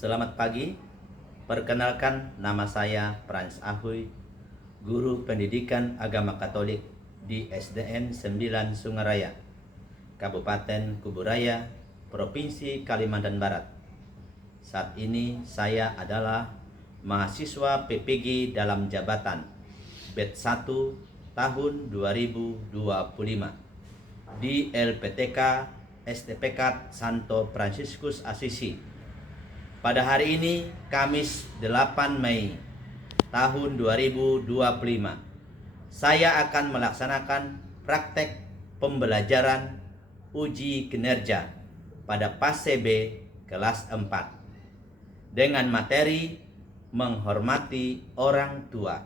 Selamat pagi, perkenalkan nama saya Frans Ahoy, Guru Pendidikan Agama Katolik di SDN 9 Sungaraya, Kabupaten Kuburaya, Provinsi Kalimantan Barat. Saat ini saya adalah mahasiswa PPG dalam jabatan batch 1 tahun 2025 di LPTK STPK Santo Fransiskus Assisi. Pada hari ini, Kamis 8 Mei tahun 2025, saya akan melaksanakan praktek pembelajaran uji kinerja pada fase B kelas 4 dengan materi menghormati orang tua.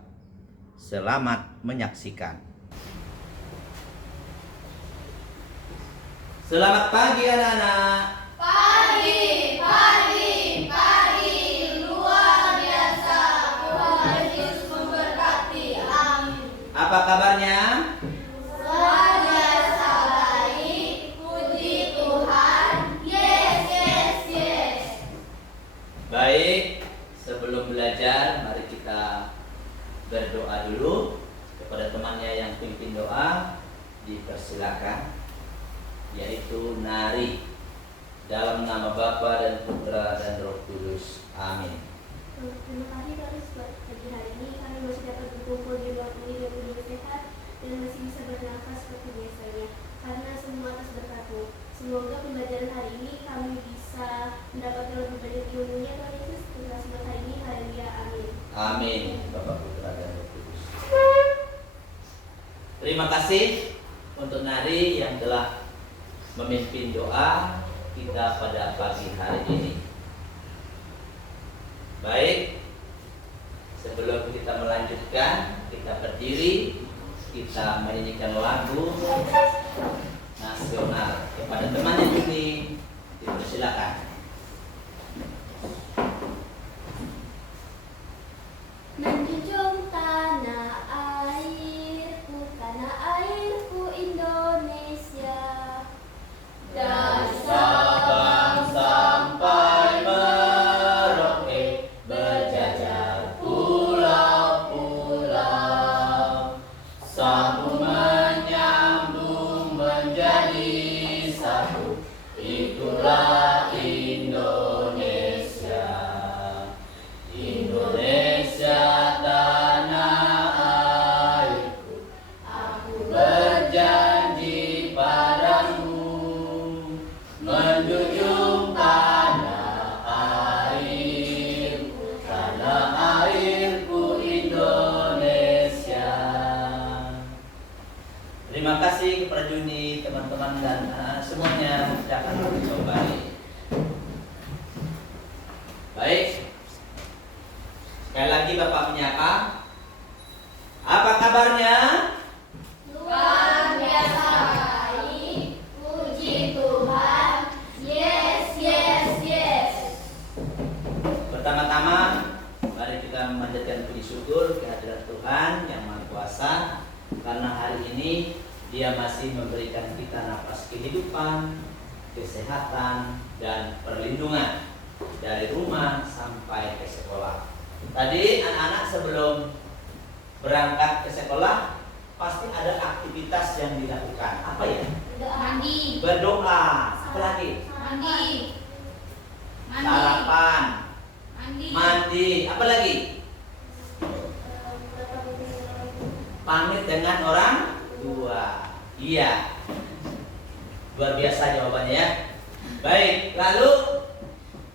Selamat menyaksikan. Selamat pagi anak-anak. Pagi, luar biasa. Tuhan Yesus memberkati. Amin. Apa kabarnya? Luar biasa baik. Puji Tuhan. Yes. Baik, sebelum belajar mari kita berdoa dulu. Kepada temannya yang pimpin doa dipersilakan, yaitu Nari. Dalam nama Bapa dan Putra dan Roh Kudus. Amin. Terima kasih Tuhan buat pagi hari ini kami masih dapat berkumpul di ruang ini dan lebih sehat dan masih bisa bernafas seperti biasanya karena semua atas berkat-Mu. Semoga pembelajaran hari ini kami bisa mendapatkan lebih banyak ilmunya Tuhan Yesus. Terima kasih buat hari ini. Haleluya. Amin. Amin. Bapa, Putra dan Roh Kudus. Terima kasih untuk Nari yang telah memimpin doa kita pada pagi hari ini. Baik, sebelum kita melanjutkan, kita berdiri, kita menyanyikan lagu nasional. Kepada teman yang ini, dipersilakan. Menjunjung tanah airku Indonesia. Dan Sabang sampai Merauke, berjajar pulau-pulau, sambung menyambung menjadi satu, itulah Indonesia. Indonesia tanah airku, aku berjanji padamu, menjunjung tanah airku Indonesia. Terima kasih kepada Juni, teman-teman dan semuanya. Jangan kembali. Baik, sekali lagi Bapak menyapa. Apa kabarnya? luar biasa baik. Puji Tuhan. Yes. Pertama-tama, mari kita memanjatkan puji syukur kehadirat Tuhan yang Maha Kuasa, karena hari ini Dia masih memberikan kita nafas kehidupan, kesehatan, dan perlindungan dari rumah sampai ke sekolah. Tadi anak-anak sebelum berangkat ke sekolah pasti ada aktivitas yang dilakukan. Apa ya? Mandi. Berdoa. Apa lagi? Mandi. Sarapan. Mandi. Apa lagi? Pamit dengan orang tua. Iya. Luar biasa jawabannya ya. Baik, lalu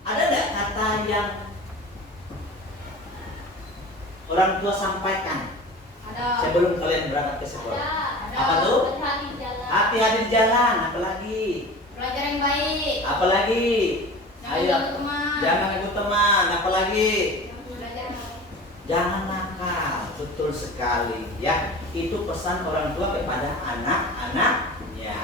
ada nggak kata yang orang tua sampaikan Ada. sebelum kalian berangkat ke sekolah? Ada. Apa tuh? Hati di jalan. Hati-hati di jalan. Apalagi? Belajar yang baik. Apalagi? Jangan ganggu teman. Jangan ikut teman. Apalagi? Belajar. Jangan nakal. Betul sekali ya. Itu pesan orang tua kepada anak-anaknya.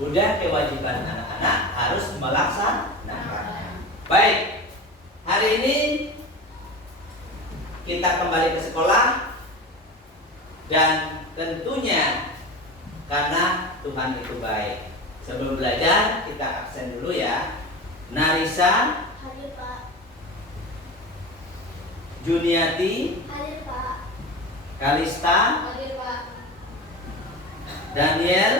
Udah kewajiban anak-anak harus melaksanakannya. Baik, hari ini kita kembali ke sekolah dan tentunya karena Tuhan itu baik. Sebelum belajar kita absen dulu ya. Narisa, Hadir Pak. Juniati, Hadir Pak. Kalista, Hadir Pak. Daniel,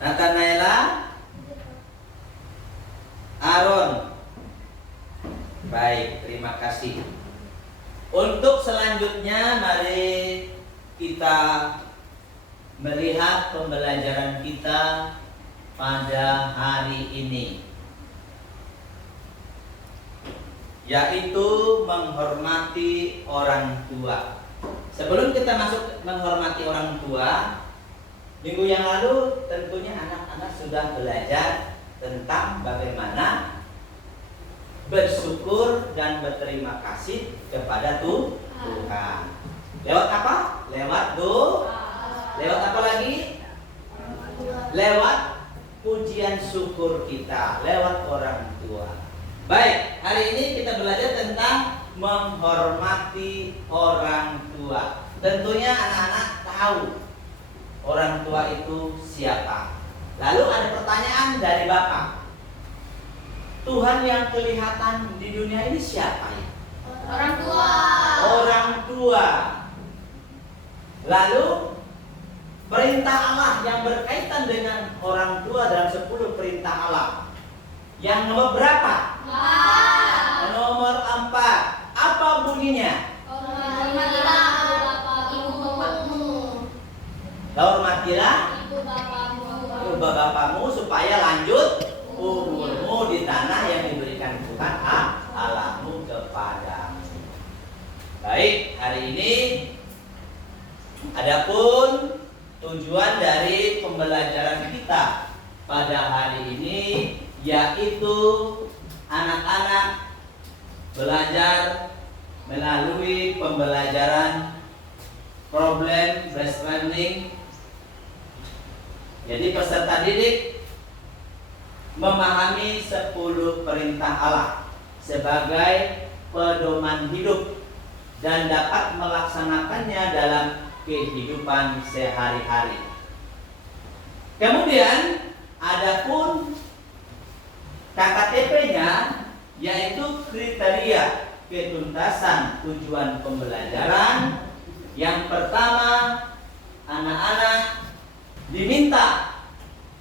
Nathanaela, Hadir Pak. Aaron. Baik, terima kasih. Untuk selanjutnya mari kita melihat pembelajaran kita pada hari ini, yaitu menghormati orang tua. Sebelum kita masuk menghormati orang tua, minggu yang lalu tentunya anak-anak sudah belajar tentang bagaimana bersyukur dan berterima kasih kepada Tuhan. Lewat apa? Lewat doa. Lewat apa lagi? Lewat pujian syukur kita, lewat orang tua. Baik, hari ini kita belajar tentang menghormati orang tua. Tentunya anak-anak tahu orang tua itu siapa. Lalu ada pertanyaan dari Bapak. Tuhan yang kelihatan di dunia ini siapa ya? Orang tua. Orang tua. Lalu perintah Allah yang berkaitan dengan orang tua dalam 10 perintah Allah. Yang nomor berapa? 4. Nomor 4. Apa bunyinya? Hormatilah ibu bapakmu. Hormatilah Ibu bapakmu. bapakmu supaya lanjut umurmu di tanah yang diberikan Tuhan Allahmu kepadamu. Baik, hari ini adapun tujuan dari pembelajaran kita pada hari ini yaitu anak-anak belajar melalui pembelajaran problem based learning. Jadi peserta didik memahami 10 perintah Allah sebagai pedoman hidup dan dapat melaksanakannya dalam kehidupan sehari-hari. Kemudian adapun KKTP-nya yaitu kriteria ketuntasan tujuan pembelajaran. Yang pertama, anak-anak diminta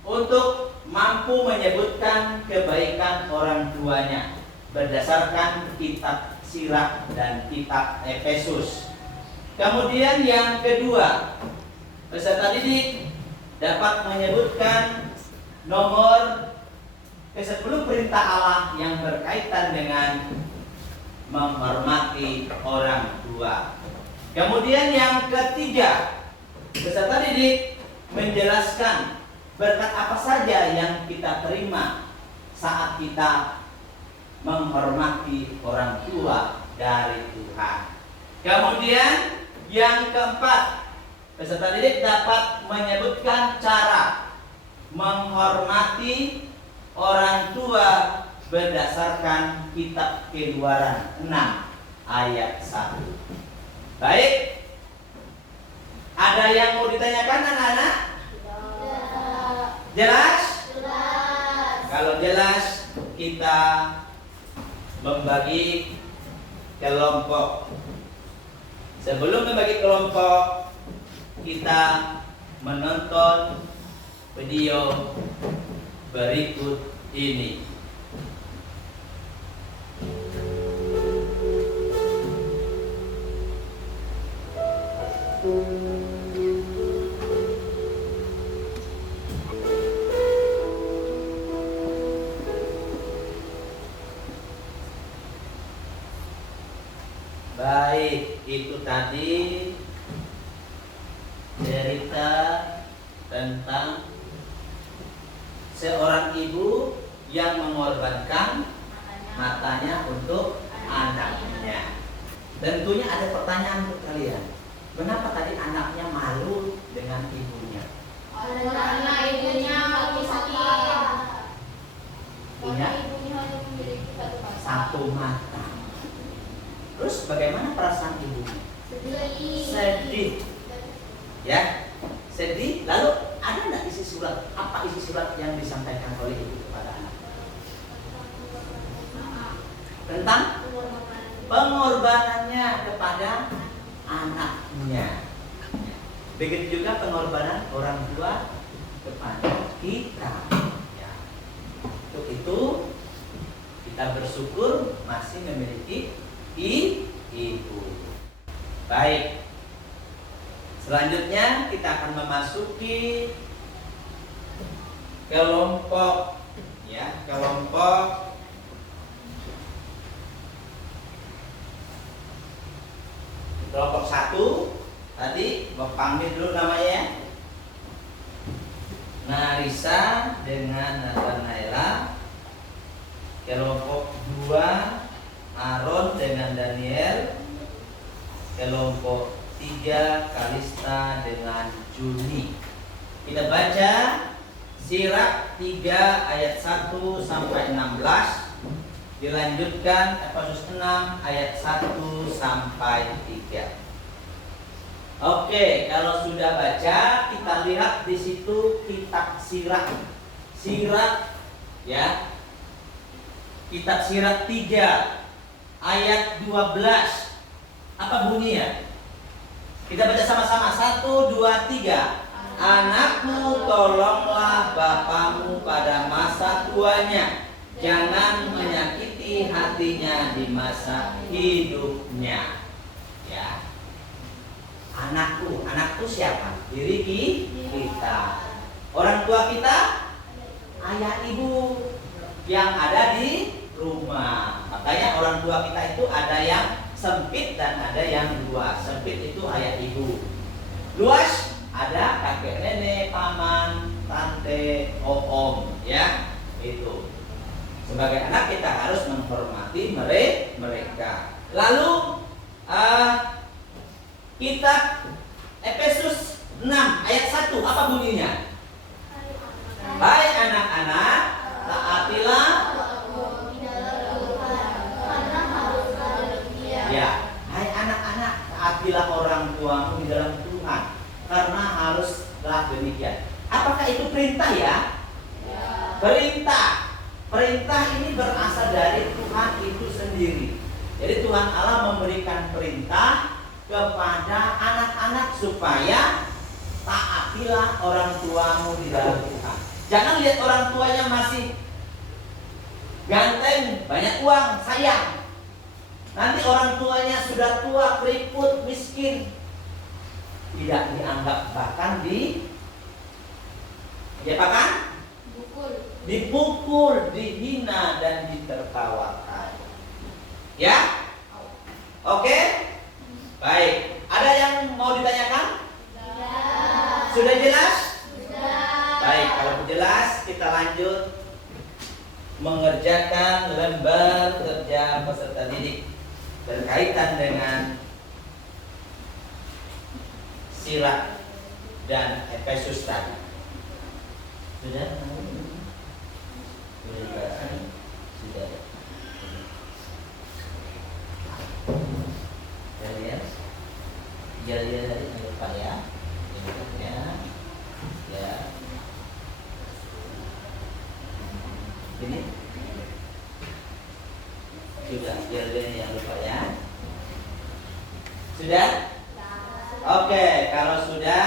untuk mampu menyebutkan kebaikan orang tuanya berdasarkan kitab Sirah dan kitab Efesus. Kemudian yang kedua, peserta didik dapat menyebutkan nomor ke-10 perintah Allah yang berkaitan dengan menghormati orang tua. Kemudian yang ketiga, peserta didik menjelaskan berkat apa saja yang kita terima saat kita menghormati orang tua dari Tuhan. Kemudian yang keempat, peserta didik dapat menyebutkan cara menghormati orang tua berdasarkan kitab Keluaran 6 ayat 1. Baik, ada yang mau ditanyakan anak-anak? Jelas? Kalau jelas, kita membagi kelompok. Sebelum membagi kelompok, kita menonton video berikut ini. Baik, itu tadi cerita tentang seorang ibu yang mengorbankan matanya untuk anaknya. Tentunya ada pertanyaan untuk kalian. Kenapa tadi anaknya malu dengan ibunya? Karena ibunya lagi sakit. Punya Ibunya hanya memiliki satu mata. Terus bagaimana perasaan ibunya? Sedih. Ya, sedih. Lalu ada nggak isi surat? Apa isi surat yang disampaikan oleh ibu kepada anak? Tentang pengorbanannya kepada anaknya. Begitu juga pengorbanan orang tua kepada kita. Ya. Untuk itu kita bersyukur masih memiliki ibu. Baik. Selanjutnya kita akan memasuki kelompok kelompok 1. Tadi mau panggil dulu namanya. Narisa dengan Nathanaela. Kelompok 2 Aaron dengan Daniel. Kelompok 3 Kalista dengan Juni. Kita baca Sirach 3 ayat 1 sampai 16. Dilanjutkan Efesus 6 ayat 1 sampai 3. Oke, kalau sudah baca, kita lihat di situ kitab Sirach. Sirach ya. Kitab Sirach 3 ayat 12. Apa bunyinya? Kita baca sama-sama. 1, 2, 3. Anakku, tolonglah bapamu pada masa tuanya. Jangan menyakiti hatinya di masa hidupnya. Ya. Anakku siapa? Diri kita. Orang tua kita, ayah ibu yang ada di rumah. Makanya orang tua kita itu ada yang sempit dan ada yang luas. Sempit itu ayah ibu. Luas ada kakek nenek, paman, tante, om, ya. Itu. Sebagai anak kita harus menghormati mereka. Lalu kitab Efesus 6 ayat 1 apa bunyinya? Hai anak-anak, taatilah. Ya, hai anak-anak, taatilah orang tuamu di dalam Tuhan, karena haruslah demikian. Apakah itu perintah ya? Perintah. Perintah ini berasal dari Tuhan itu sendiri. Jadi Tuhan Allah memberikan perintah kepada anak-anak supaya taatilah orang tuamu di dalam Tuhan. Jangan lihat orang tuanya masih ganteng, banyak uang, sayang. Nanti orang tuanya sudah tua, keriput, miskin, tidak dianggap, bahkan dipukul, dihina dan ditertawakan. Ya? Oke? Baik. Ada yang mau ditanyakan? Sudah jelas? Baik, kalau jelas kita lanjut mengerjakan lembar kerja peserta didik berkaitan dengan Sirach dan Efesus tadi. Sudah? Sudah. Lihat tadi lupa ya. Ya. Ini sudah, jalan yang lupa ya. Sudah? Oke, kalau sudah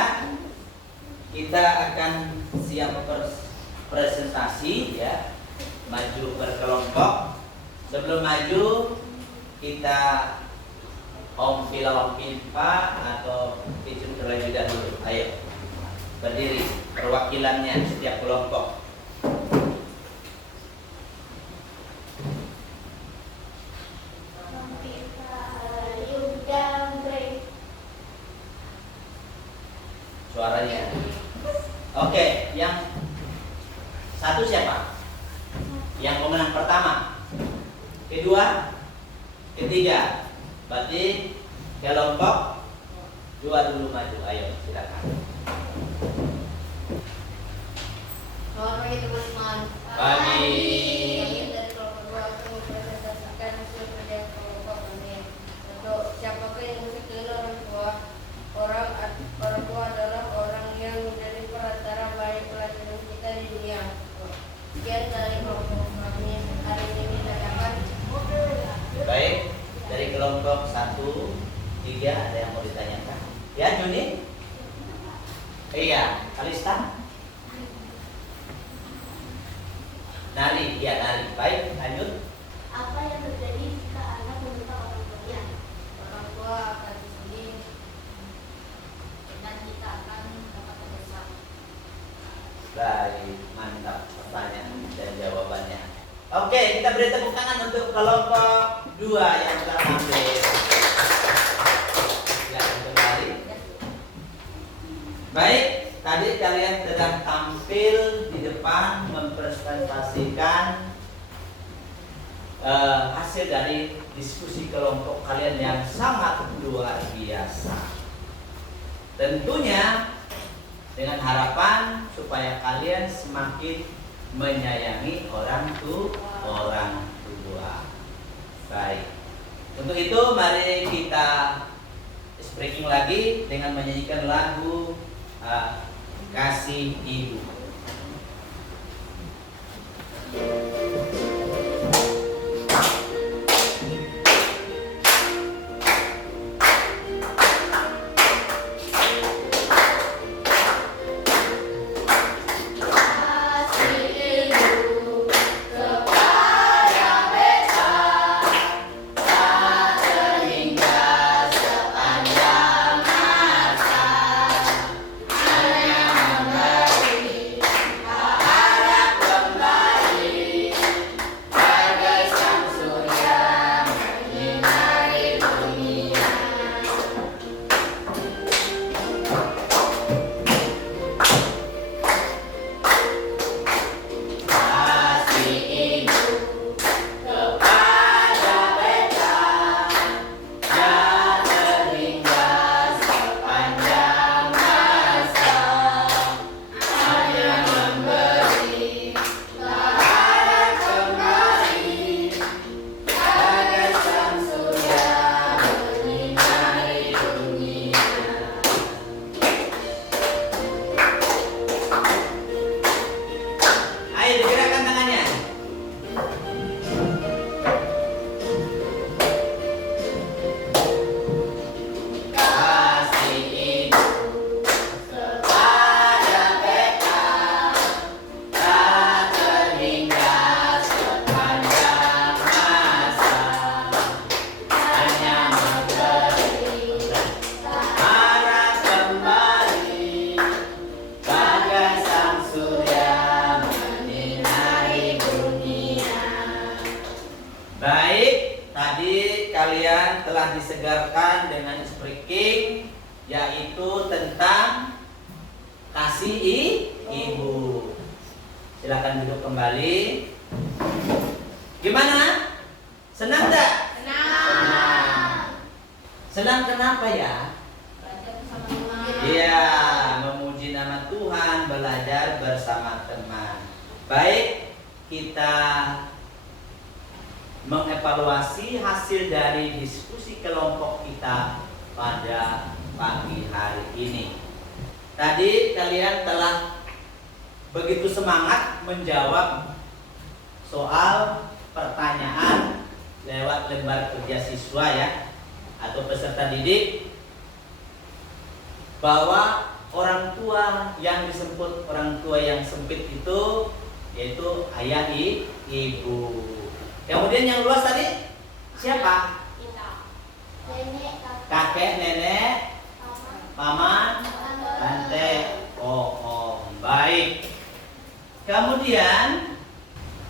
kita akan siap presentasi ya. Maju berkelompok. Sebelum maju kita Om Pilpa atau Picu terlebih dahulu. Ayo berdiri perwakilannya setiap kelompok. Suaranya. Oke, yang satu siapa? Yang pemenang pertama, kedua, ketiga. Berarti kelompok 2 dulu maju. Ayo silakan. Selamat pagi teman-teman. Pagi. Kami dari kelompok 2 akan mempresentasikan hasil kerja kelompok kami. Untuk siapapun yang mengikuti orang tua. Orang tua adalah orang yang menjadi perantara baik pelajaran kita di dunia. Sekian dari kelompok kami hari ini ditanyakan. Tristan? Nari, ya nari. Baik, lanjut. Apa yang terjadi jika anak membentak orang tuanya? Orang tua akan disedih dan kita akan dapat terdesak. Baik, mantap pertanyaan dan jawabannya. Oke, kita beri tepuk tangan untuk kelompok 2 yang telah ambil. Silakan kembali. Baik, tadi kalian sedang tampil di depan mempresentasikan hasil dari diskusi kelompok kalian yang sangat luar biasa. Tentunya dengan harapan supaya kalian semakin menyayangi orang tua. Baik. Untuk itu mari kita speaking lagi dengan menyanyikan lagu Kasih Ibu. Disegarkan dengan speaking yaitu tentang kasih ibu. Silakan duduk kembali. Gimana? Senang tak? Senang. Senang kenapa ya? Belajar bersama teman. Iya, memuji nama Tuhan, belajar bersama teman. Baik, kita mengevaluasi hasil dari diskusi kelompok kita pada pagi hari ini. Tadi kalian telah begitu semangat menjawab soal pertanyaan lewat lembar kerja siswa ya, atau peserta didik, bahwa orang tua yang disebut orang tua yang sempit itu yaitu ayah ibu. Kemudian yang luas tadi siapa? Nenek, Kakek, nenek, paman, tante, om. Baik. Kemudian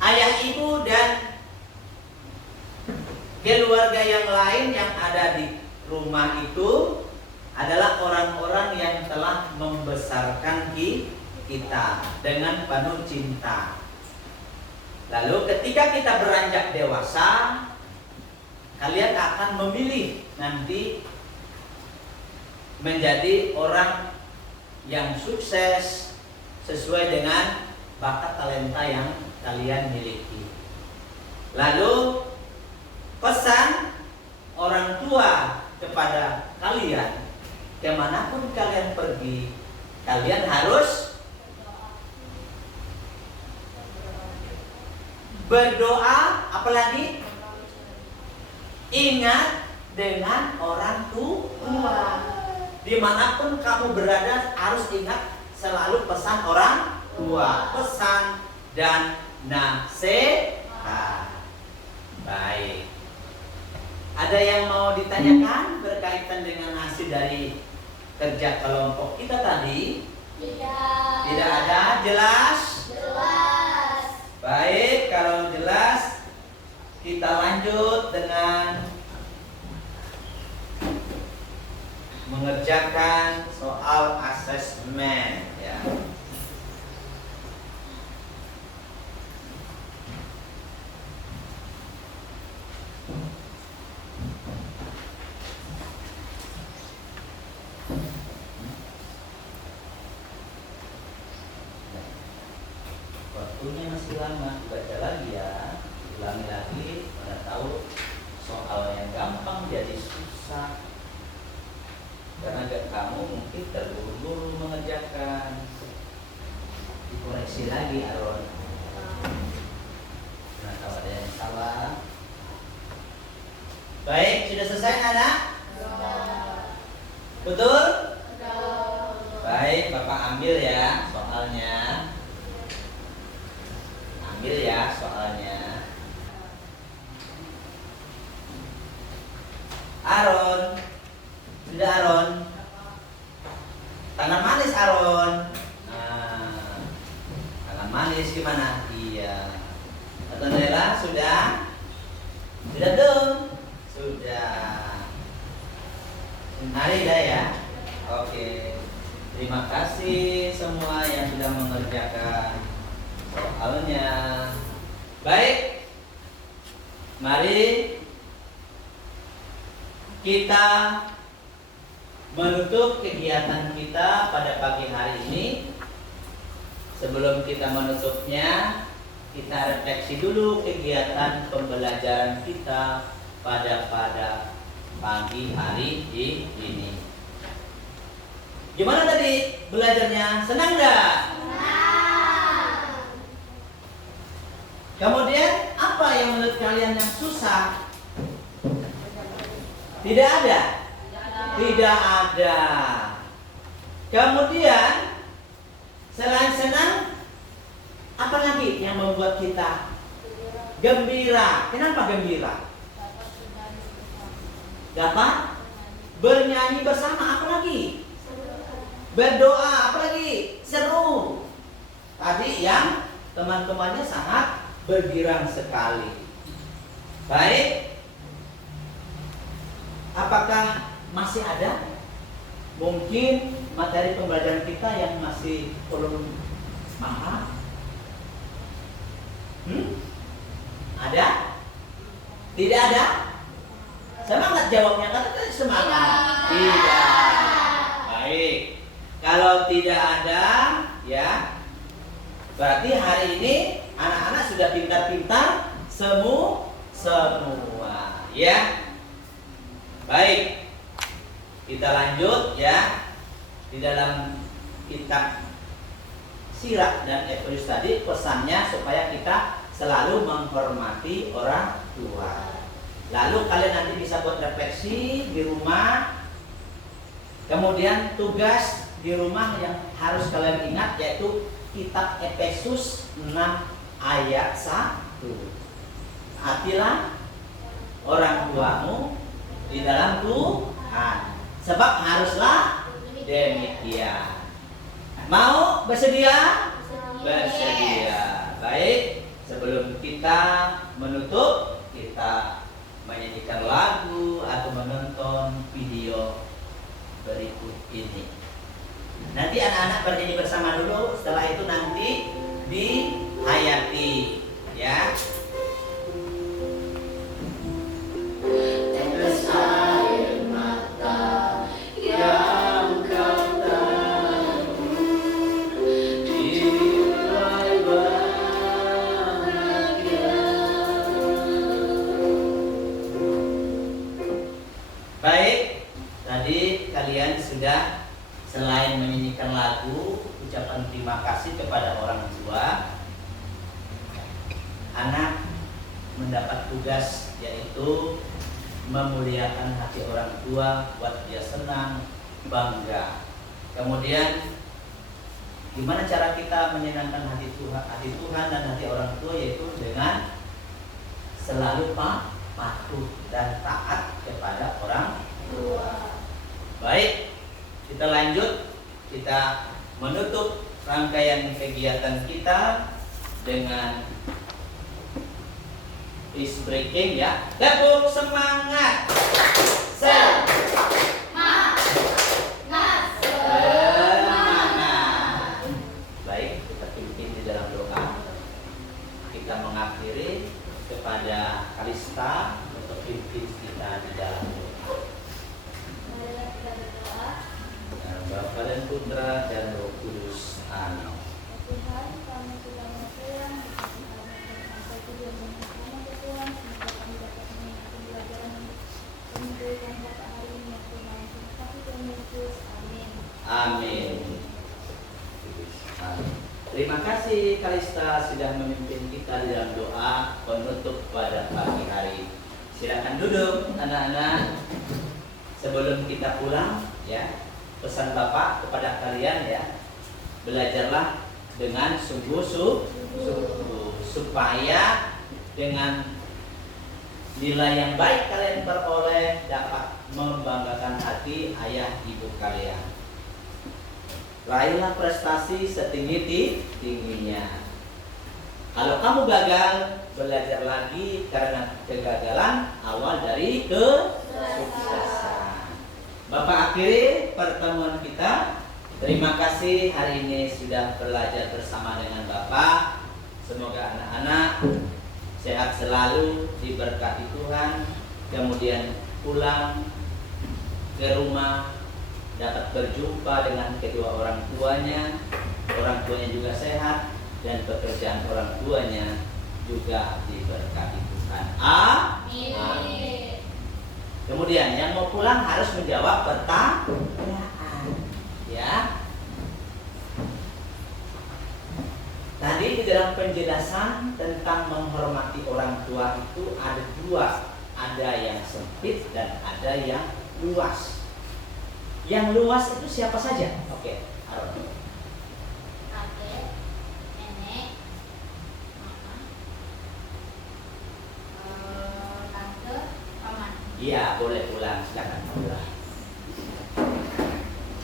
ayah ibu dan keluarga yang lain yang ada di rumah itu adalah orang-orang yang telah membesarkan kita dengan penuh cinta. Lalu ketika kita beranjak dewasa, kalian akan memilih nanti menjadi orang yang sukses sesuai dengan bakat talenta yang kalian miliki. Lalu pesan orang tua kepada kalian, kemanapun kalian pergi, kalian harus berdoa, apalagi ingat dengan orang tua. Dimanapun kamu berada harus ingat selalu pesan orang tua, pesan dan nasihat. Baik. Ada yang mau ditanyakan berkaitan dengan hasil dari kerja kelompok kita tadi? Tidak ada, jelas? Jelas. Baik, kalau jelas kita lanjut dengan mengerjakan soal asesmen ya. Waktunya masih lama, baca lagi ya, ulangi lagi, mana tahu soal yang gampang jadi susah karena kamu mungkin terburu-buru mengerjakan. Dikoreksi lagi Aron, mana tahu ada yang salah. Baik, sudah selesai anak? Betul? Baik, Bapak ambil ya soalnya. Ambil ya soalnya. Aron, sudah Aron. Tanam manis Aron. Nah, tanam manis gimana? Iya. Atau Nela sudah? Sudah belum? Sudah. Mari dah ya. Oke. Terima kasih semua yang sudah mengerjakan soalnya. Baik, mari kita menutup kegiatan kita pada pagi hari ini. Sebelum kita menutupnya, kita refleksi dulu kegiatan pembelajaran kita pada pagi hari ini. Gimana tadi belajarnya? Senang nggak? Kemudian apa yang menurut kalian yang susah? Tidak ada? Tidak ada. Kemudian selain senang, apa lagi yang membuat kita gembira? Kenapa gembira? Dapat bernyanyi bersama, apa lagi? Berdoa, apa lagi? Seru. Tadi yang teman-temannya sangat bergirang sekali. Baik. Apakah masih ada mungkin materi pembelajaran kita yang masih belum paham? Ada? Tidak ada? Semangat jawabnya, kata tadi semangat. Tidak. Baik. Kalau tidak ada, ya, berarti hari ini anak-anak sudah pintar-pintar semua, ya. Baik, kita lanjut ya. Di dalam kitab Sirah dan Efesus tadi pesannya supaya kita selalu menghormati orang tua. Lalu kalian nanti bisa buat refleksi di rumah. Kemudian tugas di rumah yang harus kalian ingat yaitu kitab Efesus 6 ayat 1. Hatilah orang tuamu di dalam Tuhan, sebab haruslah demikian. Mau bersedia? Bersedia. Baik, sebelum kita menutup, kita menyanyikan lagu atau menonton video berikut ini. Nanti anak-anak bernyanyi bersama dulu, setelah itu nanti dihayati, ya. Tetes air mata yang kau tabur di mulai bahagia. Baik, tadi kalian sudah selain menyanyikan lagu, ucapan terima kasih kepada orang tua, anak mendapat tugas yaitu memuliakan hati orang tua, buat dia senang, bangga. Kemudian Gimana cara kita menyenangkan hati Tuhan dan hati orang tua, yaitu dengan selalu patuh dan taat kepada orang tua. Baik, kita lanjut. Kita menutup rangkaian kegiatan kita dengan ice breaking ya. Tepuk semangat. Semangat. Baik, kita pimpin di dalam doa. Kita mengakhiri kepada Kalista untuk pimpin kita di dalam doa. Marilah kita berdoa. Bapa dan Putra dan Roh Kudus. Amin. Tuhan, kami sudah berdoa, sampai tujuan bersama Tuhan, semoga kami dapat mengikuti pelajaran dan memberikan kata hari ini yang Tuhan. Terima kasih Tuhan Yesus. Amin. Amin. Terima kasih Kalista sudah memimpin kita di dalam doa penutup pada pagi hari. Silakan duduk anak-anak. Sebelum kita pulang ya, pesan Bapak kepada kalian ya, belajarlah dengan sungguh-sungguh supaya dengan nilai yang baik kalian peroleh dapat membanggakan hati ayah ibu kalian. Raihlah prestasi setinggi-tingginya. Kalau kamu gagal, belajar lagi karena kegagalan awal dari kesuksesan. Bapak akhiri pertemuan kita. Terima kasih hari ini sudah belajar bersama dengan Bapak. Semoga anak-anak sehat selalu, diberkati Tuhan. Kemudian pulang ke rumah dapat berjumpa dengan kedua orang tuanya juga sehat, dan pekerjaan orang tuanya juga diberkati Tuhan. Amin. Kemudian yang mau pulang harus menjawab pertanyaan, ya. Tadi di dalam penjelasan tentang menghormati orang tua itu ada dua, ada yang sempit dan ada yang luas. Yang luas itu siapa saja? Oke, Aron. Kakek, nenek, mama, tante, paman. Iya, boleh pulang, silakan pulang.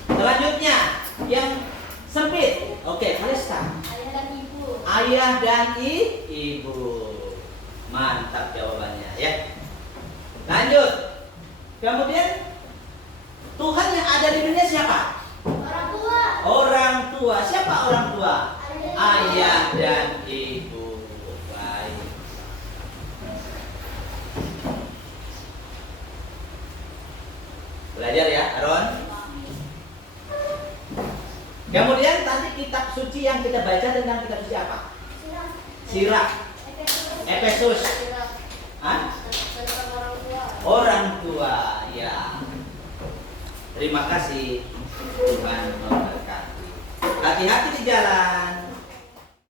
Selanjutnya, yang sempit. Oke, Kalista. Ayah dan ibu. Ayah dan ibu. Mantap jawabannya ya. Lanjut. Kemudian Tuhan yang ada di dunia siapa? Orang tua. Orang tua. Siapa orang tua? Ayah dan ibu. Baik. Belajar ya, Aron. Kemudian tadi kitab suci yang kita baca tentang kitab suci apa? Sirah. Efesus. Hah? Tentang orang tua. Orang tua, ya. Terima kasih, Tuhan memberkati. Hati-hati di jalan.